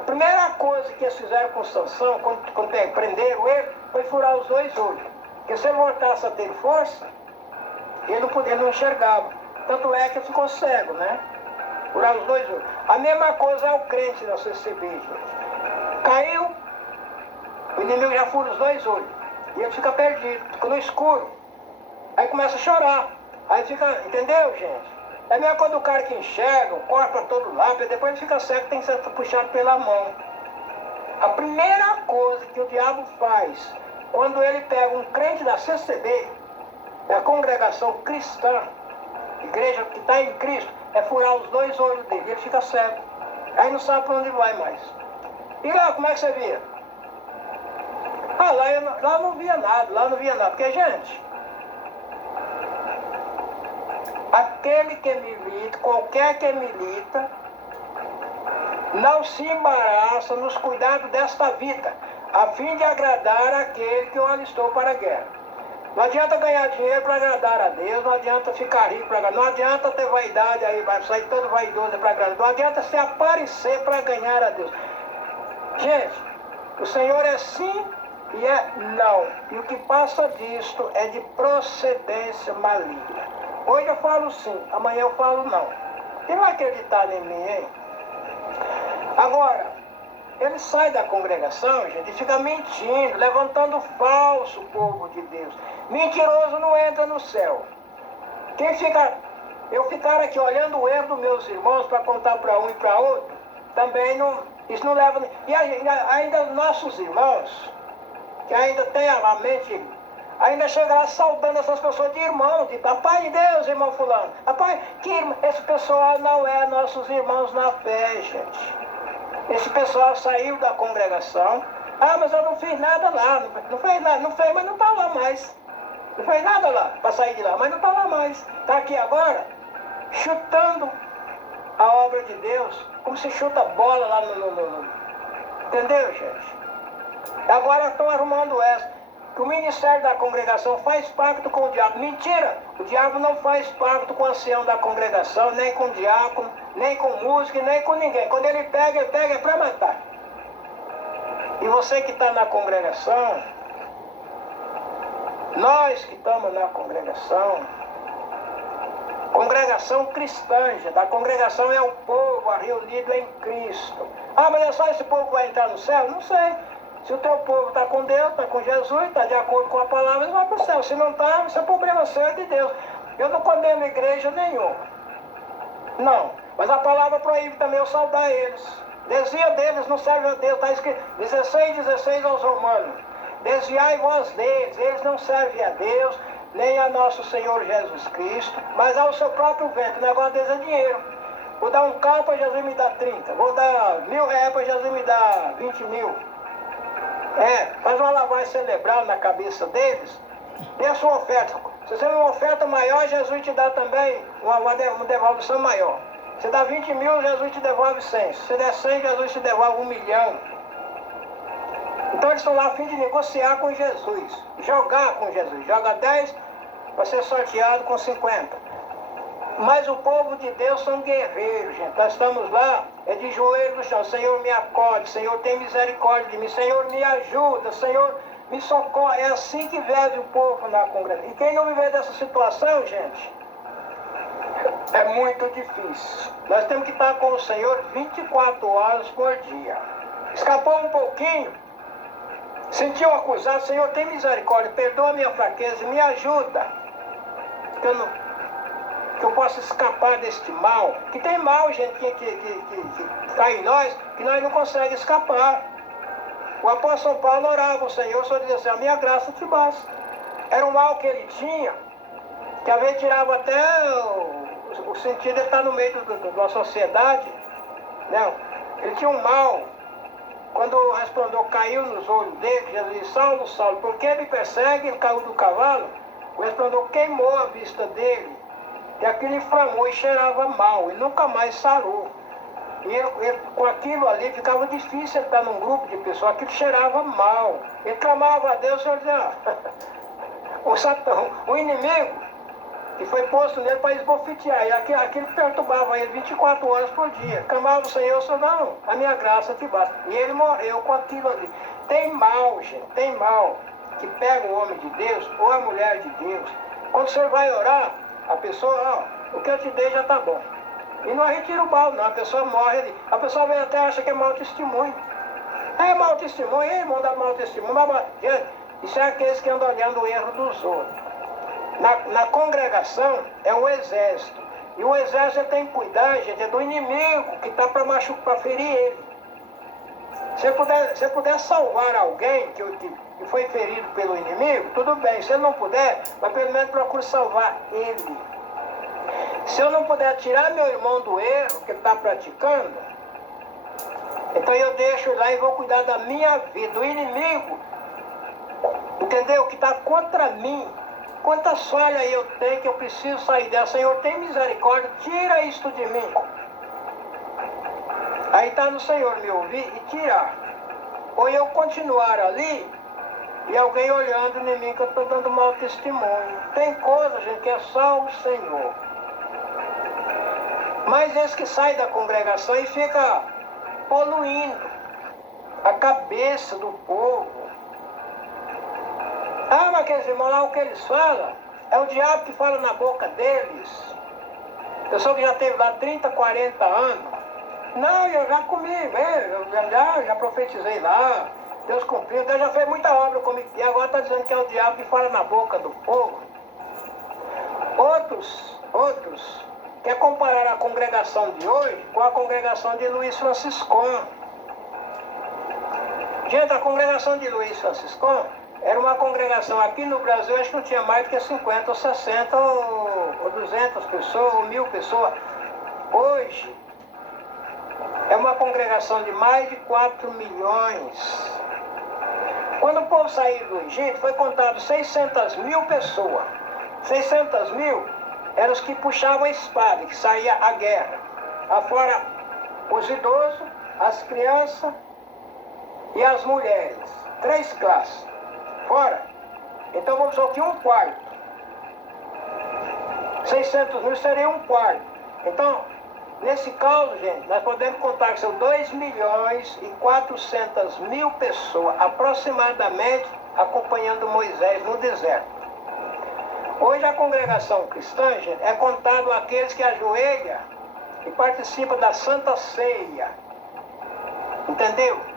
A primeira coisa que eles fizeram com Sansão, quando prenderam ele, foi furar os dois olhos. Porque se ele voltasse a ter força, ele não enxergava. Tanto é que ele ficou cego, né? Furar os dois olhos. A mesma coisa é o crente da CCB, gente. Caiu, o inimigo já fura os dois olhos. E ele fica perdido, fica no escuro. Aí começa a chorar. Aí fica, entendeu, gente? É a mesma coisa do cara que enxerga, corre para todo lado, e depois ele fica cego, tem que ser puxado pela mão. A primeira coisa que o diabo faz, quando ele pega um crente da CCB, da congregação cristã, igreja que está em Cristo, é furar os dois olhos dele, ele fica cego. Aí não sabe para onde vai mais. E lá, como é que você via? Lá eu não via nada, porque, gente, aquele que milita, qualquer que milita, não se embaraça nos cuidados desta vida, a fim de agradar aquele que o alistou para a guerra. Não adianta ganhar dinheiro para agradar a Deus, não adianta ficar rico para agradar, não adianta ter vaidade aí, vai sair todo vaidoso para agradar, não adianta se aparecer para ganhar a Deus. Gente, o Senhor é sim e é não. E o que passa disto é de procedência maligna. Hoje eu falo sim, amanhã eu falo não. Quem vai acreditar em mim, hein? Agora, ele sai da congregação, gente, e fica mentindo, levantando falso o povo de Deus. Mentiroso não entra no céu. Eu ficar aqui olhando o erro dos meus irmãos para contar para um e para outro, também não, isso não leva... E ainda nossos irmãos, que ainda têm a mente, ainda chega lá saudando essas pessoas de irmão, de Pai de Deus, irmão fulano. Rapaz, esse pessoal não é nossos irmãos na fé, gente. Esse pessoal saiu da congregação. Ah, mas eu não fiz nada lá. Não fez nada, não fez, mas não está lá mais. Não fez nada lá para sair de lá, mas não está lá mais. Está aqui agora, chutando a obra de Deus, como se chuta bola lá no... Entendeu, gente? Agora estão arrumando essa. Que o ministério da congregação faz pacto com o diabo. Mentira! O diabo não faz pacto com o ancião da congregação, nem com o diácono, nem com música, nem com ninguém. Quando ele pega é para matar. E você que está na congregação, nós que estamos na congregação cristã, gente. A congregação é o povo reunido em Cristo. Ah, mas é só esse povo que vai entrar no céu? Não sei. Se o teu povo está com Deus, está com Jesus, está de acordo com a palavra, ele vai para o céu. Se não está, isso é problema seu e de Deus. Eu não condeno igreja nenhuma. Não. Mas a palavra proíbe também eu saudar eles. Desvia deles, não serve a Deus. Está escrito 16 aos Romanos. Desviai vós deles, eles não servem a Deus, nem a nosso Senhor Jesus Cristo, mas ao seu próprio ventre. O negócio deles é dinheiro. Vou dar um carro para Jesus me dar 30. Vou dar R$1.000 para Jesus me dar 20 mil. Faz uma lavagem cerebral na cabeça deles. Dê a sua oferta. Se você tem uma oferta maior, Jesus te dá também uma devolução maior. Se dá 20 mil, Jesus te devolve 100. Se der 100, Jesus te devolve 1 milhão. Então eles estão lá a fim de negociar com Jesus. Jogar com Jesus. Joga 10 para ser sorteado com 50. Mas o povo de Deus são guerreiros, gente. Nós estamos lá, de joelho no chão. Senhor, me acode. Senhor, tem misericórdia de mim. Senhor, me ajuda. Senhor, me socorre. É assim que vive o povo na congregação. E quem não viver dessa situação, gente, é muito difícil. Nós temos que estar com o Senhor 24 horas por dia. Escapou um pouquinho, sentiu acusado. Senhor, tem misericórdia. Perdoa a minha fraqueza. Me ajuda. Que eu possa escapar deste mal. Que tem mal, gente, que cai em nós, que nós não conseguimos escapar. O apóstolo Paulo orava, o Senhor dizia assim, a minha graça te basta. Era um mal que ele tinha, que às vezes tirava até o sentido de estar no meio de uma sociedade. Não. Ele tinha um mal. Quando o resplandor caiu nos olhos dele, Jesus disse, Saulo, Saulo, por que me persegue? Ele caiu do cavalo, o resplandor queimou a vista dele. E aquilo inflamou e cheirava mal, e nunca mais sarou. E ele, com aquilo ali ficava difícil estar num grupo de pessoas, aquilo cheirava mal. Ele clamava a Deus, o Senhor dizia, o Satão, o inimigo, que foi posto nele para esbofetear, e aquilo perturbava ele 24 horas por dia. Clamava o Senhor, o Senhor, não, a minha graça te basta. E ele morreu com aquilo ali. Tem mal, gente, tem mal, que pega o homem de Deus ou a mulher de Deus. Quando você vai orar, a pessoa, o que eu te dei já está bom. E não retira o mal, não. A pessoa morre ali. A pessoa vem até acha que é mau testemunho. É mau testemunho, irmão, dá mau testemunho. Gente, isso é aqueles que andam olhando o erro dos outros. Na congregação é um exército. E o exército tem que cuidar, gente, é do inimigo que está para machucar, para ferir ele. Se puder salvar alguém que foi ferido pelo inimigo, tudo bem. Se ele não puder, mas pelo menos procure salvar ele. Se eu não puder tirar meu irmão do erro que ele está praticando, então eu deixo lá e vou cuidar da minha vida, do inimigo, entendeu? Que está contra mim. Quantas falhas eu tenho que eu preciso sair dela. Senhor, tem misericórdia, tira isto de mim. Aí está no Senhor me ouvir e tirar. Ou eu continuar ali e alguém olhando em mim que eu estou dando mau testemunho. Tem coisa, gente, que é só o Senhor. Mas esse que sai da congregação e fica poluindo a cabeça do povo. Ah, mas aqueles irmãos lá, o que eles falam, é o diabo que fala na boca deles. Pessoa que já teve lá 30, 40 anos. Não, eu já comi, eu já profetizei lá, Deus cumpriu, Deus já fez muita obra comigo. E agora está dizendo que é o diabo que fala na boca do povo. Outros, quer comparar a congregação de hoje com a congregação de Luiz Franciscano. Gente, a congregação de Luiz Franciscano era uma congregação aqui no Brasil, acho que não tinha mais do que 50 ou 60 ou 200 pessoas, ou 1000 pessoas. Hoje, é uma congregação de mais de 4 milhões. Quando o povo saiu do Egito, foi contado 600 mil pessoas. 600 mil eram os que puxavam a espada, que saía a guerra. Afora os idosos, as crianças e as mulheres. 3 classes. Fora. Então vamos supor que 1/4. 600 mil seria 1/4. Então, nesse caso, gente, nós podemos contar que são 2.400.000 pessoas, aproximadamente, acompanhando Moisés no deserto. Hoje a congregação cristã, gente, é contado aqueles que ajoelham e participam da Santa Ceia. Entendeu?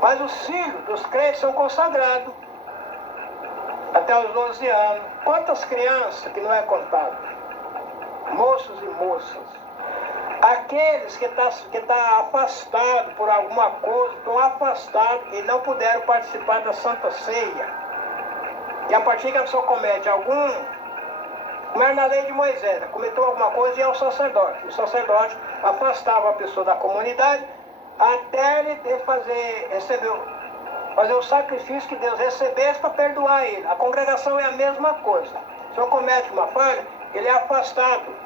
Mas os filhos dos crentes são consagrados até os 12 anos. Quantas crianças que não é contado? Moços e moças. Aqueles que tá afastados por alguma coisa, estão afastados e não puderam participar da Santa Ceia. E a partir que a pessoa comete como era na lei de Moisés, cometeu alguma coisa, ia ao sacerdote. O sacerdote afastava a pessoa da comunidade até ele fazer o sacrifício que Deus recebesse para perdoar ele. A congregação é a mesma coisa. Se eu comete uma falha, ele é afastado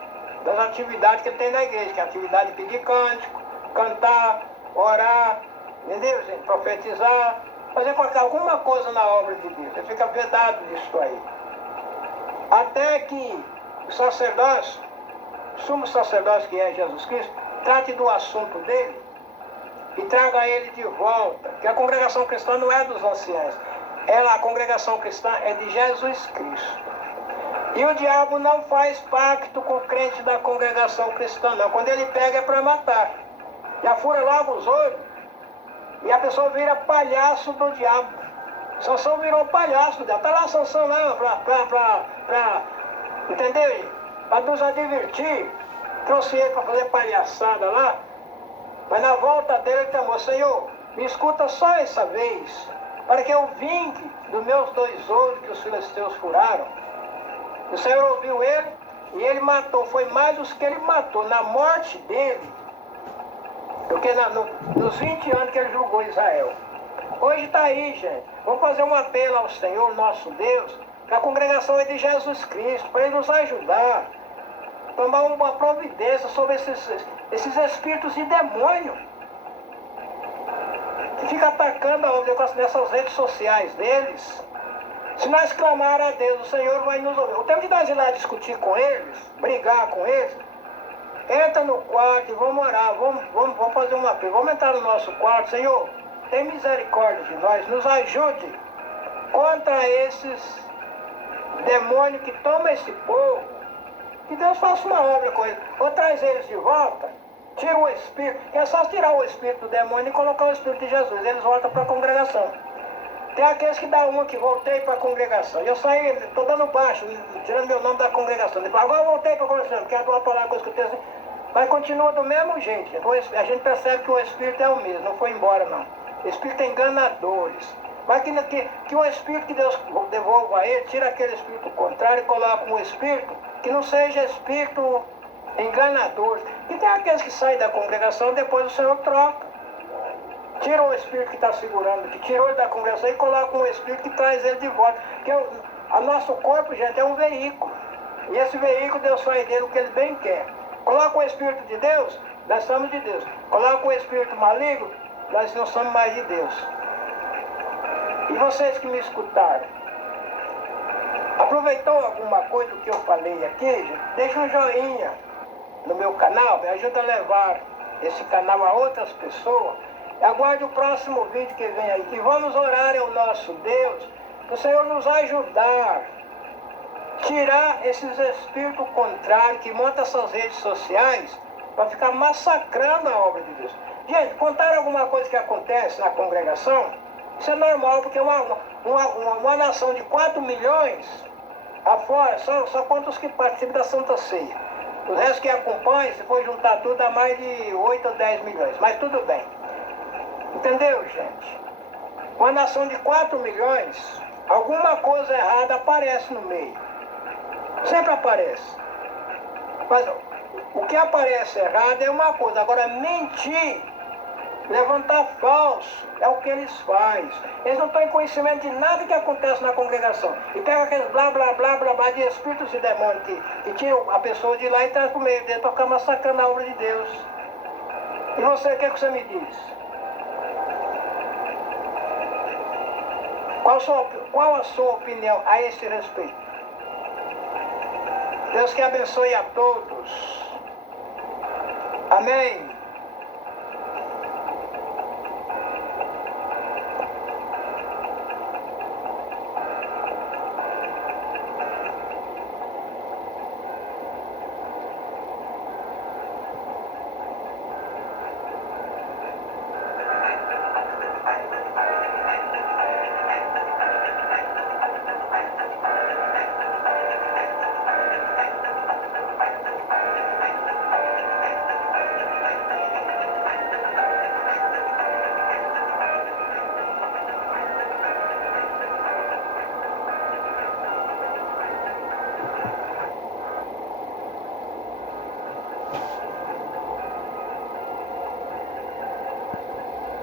das atividades que ele tem na igreja, que é a atividade de pedir cântico, cantar, orar, entendeu, gente? Profetizar, fazer alguma coisa na obra de Deus. Ele fica vedado disso aí. Até que o sacerdócio, o sumo sacerdócio que é Jesus Cristo, trate do assunto dele e traga ele de volta. Porque a congregação cristã não é dos anciãos. A congregação cristã é de Jesus Cristo. E o diabo não faz pacto com o crente da congregação cristã, não. Quando ele pega é para matar. Já fura logo os olhos e a pessoa vira palhaço do diabo. Sansão virou palhaço do diabo. Está lá Sansão lá entendeu? Para nos advertir. Trouxe ele para fazer palhaçada lá. Mas na volta dele ele clamou: Senhor, me escuta só essa vez, para que eu vingue dos meus 2 olhos que os filisteus furaram. O Senhor ouviu ele e ele matou. Foi mais os que ele matou na morte dele do que nos 20 anos que ele julgou Israel. Hoje está aí, gente. Vamos fazer um apelo ao Senhor, nosso Deus, que a congregação é de Jesus Cristo, para Ele nos ajudar, tomar uma providência sobre esses espíritos de demônio que ficam atacando a obra nessas redes sociais deles. Se nós clamar a Deus, o Senhor vai nos ouvir. O tempo de nós ir lá discutir com eles, brigar com eles, entra no quarto e vamos orar, vamos fazer uma apelo. Vamos entrar no nosso quarto: Senhor, tem misericórdia de nós, nos ajude contra esses demônios que tomam esse povo. Que Deus faça uma obra com eles. Ou traz eles de volta, tira o espírito. É só tirar o espírito do demônio e colocar o espírito de Jesus. Eles voltam para a congregação. Tem aqueles que dão uma que voltei para a congregação. Eu saí, estou dando baixo, tirando meu nome da congregação. Depois, agora eu voltei para a congregação, quero falar coisa que eu tenho. Mas continua do mesmo jeito. A gente percebe que o espírito é o mesmo, não foi embora não. Espírito enganadores. Mas que o espírito que Deus devolva a ele, tira aquele espírito contrário e coloca um espírito que não seja espírito enganador. E tem aqueles que saem da congregação, depois o Senhor troca. Tira o espírito que está segurando, que tirou ele da congregação e coloca um espírito que traz ele de volta. Porque o nosso corpo, gente, é um veículo. E esse veículo Deus faz dele o que ele bem quer. Coloca o espírito de Deus, nós somos de Deus. Coloca o espírito maligno, nós não somos mais de Deus. E vocês que me escutaram, aproveitou alguma coisa do que eu falei aqui, gente? Deixa um joinha no meu canal, me ajuda a levar esse canal a outras pessoas. Aguarde o próximo vídeo que vem aí. E vamos orar ao nosso Deus, para o Senhor nos ajudar, tirar esses espíritos contrários que montam essas redes sociais para ficar massacrando a obra de Deus. Gente, contar alguma coisa que acontece na congregação, isso é normal, porque uma nação de 4 milhões afora, só conta os que participam da Santa Ceia. Os restos que acompanham, se for juntar tudo, dá mais de 8 ou 10 milhões. Mas tudo bem. Entendeu, gente? Uma nação de 4 milhões, alguma coisa errada aparece no meio. Sempre aparece. Mas o que aparece errado é uma coisa. Agora, mentir, levantar falso, é o que eles fazem. Eles não estão em conhecimento de nada que acontece na congregação. E pegam aqueles blá, blá, blá, blá, blá de espíritos e demônios que tiram a pessoa de lá e traz para o meio dele para ficar massacrando a obra de Deus. E você, o que você me diz? Qual a sua opinião a esse respeito? Deus que abençoe a todos. Amém.